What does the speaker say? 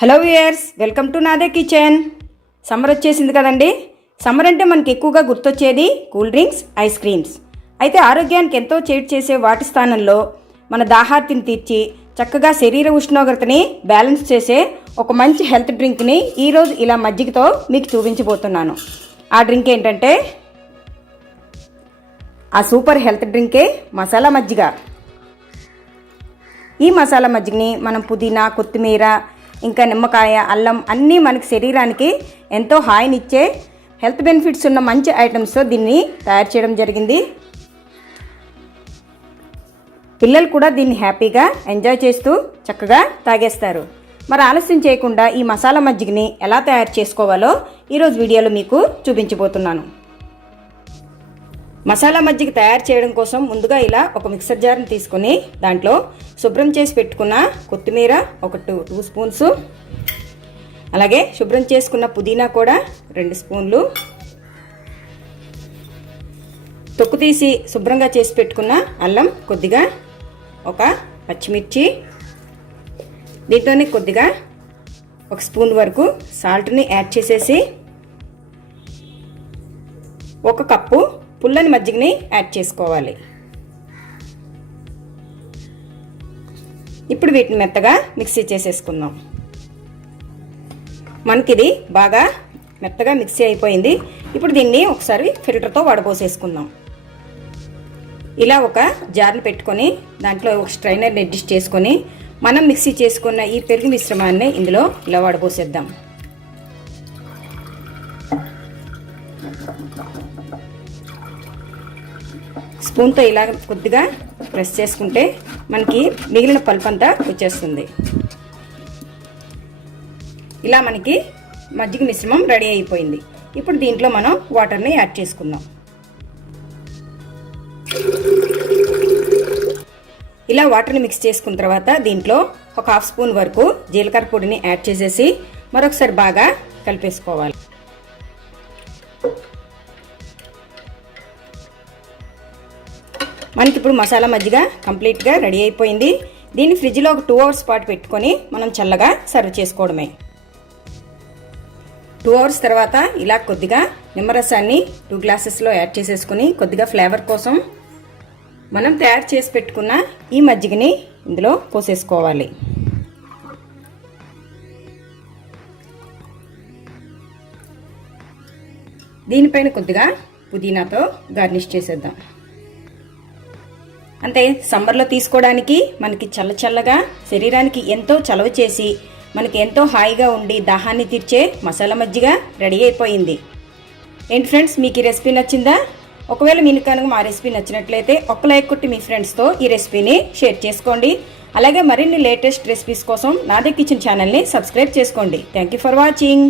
Hello viewers welcome to Nade kitchen. Summer వచ్చేసింది కదండి. Summer అంటే మనకి ఎక్కువగా గుర్తొచ్చేది కూల్ డ్రింక్స్ ఐస్ క్రీమ్స్. అయితే ఆరోగ్యానికి ఎంతో చేటు చేసే వాటి స్థానంలో మన దాహార్తిని తీర్చి చక్కగా శరీర ఉష్ణోగ్రతని బ్యాలెన్స్ చేసే ఒక మంచి హెల్త్ డ్రింక్ని ఈరోజు ఇలా మజ్జిగతో మీకు చూపించబోతున్నాను. ఆ డ్రింక్ ఏంటంటే ఆ సూపర్ హెల్త్ డ్రింకే మసాలా మజ్జిగ. ఈ మసాలా మజ్జిగని మనం పుదీనా కొత్తిమీర ఇంకా నిమ్మకాయ అల్లం అన్నీ మనకి శరీరానికి ఎంతో హాయినిచ్చే హెల్త్ బెనిఫిట్స్ ఉన్న మంచి ఐటమ్స్తో దీన్ని తయారు చేయడం జరిగింది. పిల్లలు కూడా దీన్ని హ్యాపీగా ఎంజాయ్ చేస్తూ చక్కగా తాగేస్తారు. మరి ఆలస్యం చేయకుండా ఈ మసాలా మజ్జిగని ఎలా తయారు చేసుకోవాలో ఈరోజు వీడియోలో మీకు చూపించబోతున్నాను. మసాలా మజ్జిగ తయారు చేయడం కోసం ముందుగా ఇలా ఒక మిక్సర్ జార్ని తీసుకొని దాంట్లో శుభ్రం చేసి పెట్టుకున్న కొత్తిమీర ఒక టూ టూ స్పూన్స్. అలాగే శుభ్రం చేసుకున్న పుదీనా కూడా రెండు స్పూన్లు. తొక్కు తీసి శుభ్రంగా చేసి పెట్టుకున్న అల్లం కొద్దిగా ఒక పచ్చిమిర్చి. దీంట్లోనే కొద్దిగా ఒక స్పూన్ వరకు సాల్ట్ని యాడ్ చేసేసి ఒక కప్పు పుల్లని మజ్జిగని యాడ్ చేసుకోవాలి. ఇప్పుడు వీటిని మెత్తగా మిక్సీ చేసేసుకుందాం. మనకిది బాగా మెత్తగా మిక్సీ అయిపోయింది. ఇప్పుడు దీన్ని ఒకసారి ఫిల్టర్తో వడపోసేసుకుందాం ఇలా ఒక జార్ని పెట్టుకొని దాంట్లో ఒక స్ట్రైనర్ని అడ్జస్ట్ చేసుకొని మనం మిక్సీ చేసుకున్న ఈ పెరుగు మిశ్రమాన్ని ఇందులో ఇలా వడపోసేద్దాం స్పూన్తో ఇలా కొద్దిగా ప్రెస్ చేసుకుంటే మనకి మిగిలిన పల్పు అంతా వచ్చేస్తుంది. ఇలా మనకి మజ్జిగ మిశ్రమం రెడీ అయిపోయింది. ఇప్పుడు దీంట్లో మనం వాటర్ని యాడ్ చేసుకుందాం. ఇలా వాటర్ని మిక్స్ చేసుకున్న తర్వాత దీంట్లో ఒక హాఫ్ స్పూన్ వరకు జీలకర్ర పొడిని యాడ్ చేసేసి మరొకసారి బాగా కలిపేసుకోవాలి. మనకి ఇప్పుడు మసాలా మజ్జిగ కంప్లీట్గా రెడీ అయిపోయింది. దీన్ని ఫ్రిడ్జ్లో ఒక టూ అవర్స్ పాటు పెట్టుకొని మనం చల్లగా సర్వ్ చేసుకోవడమే. టూ అవర్స్ తర్వాత ఇలా కొద్దిగా నిమ్మరసాన్ని టూ గ్లాసెస్లో యాడ్ చేసేసుకుని కొద్దిగా ఫ్లేవర్ కోసం మనం తయారు చేసి పెట్టుకున్న ఈ మజ్జిగని ఇందులో పోసేసుకోవాలి. దీనిపైన కొద్దిగా పుదీనాతో గార్నిష్ చేసేద్దాం. అంటే సమ్మర్లో తీసుకోవడానికి మనకి చల్ల చల్లగా శరీరానికి ఎంతో చలవ చేసి మనకి ఎంతో హాయిగా ఉండి దాహాన్ని తీర్చే మసాలా మజ్జిగ రెడీ అయిపోయింది. ఏంటి ఫ్రెండ్స్ మీకు ఈ రెసిపీ నచ్చిందా? ఒకవేళ మీకు కనుక మా రెసిపీ నచ్చినట్లయితే ఒక లైక్ కొట్టి మీ ఫ్రెండ్స్తో ఈ రెసిపీని షేర్ చేసుకోండి. అలాగే మరిన్ని లేటెస్ట్ రెసిపీస్ కోసం నాదే కిచెన్ ఛానల్ని సబ్స్క్రైబ్ చేసుకోండి. Thank you for watching.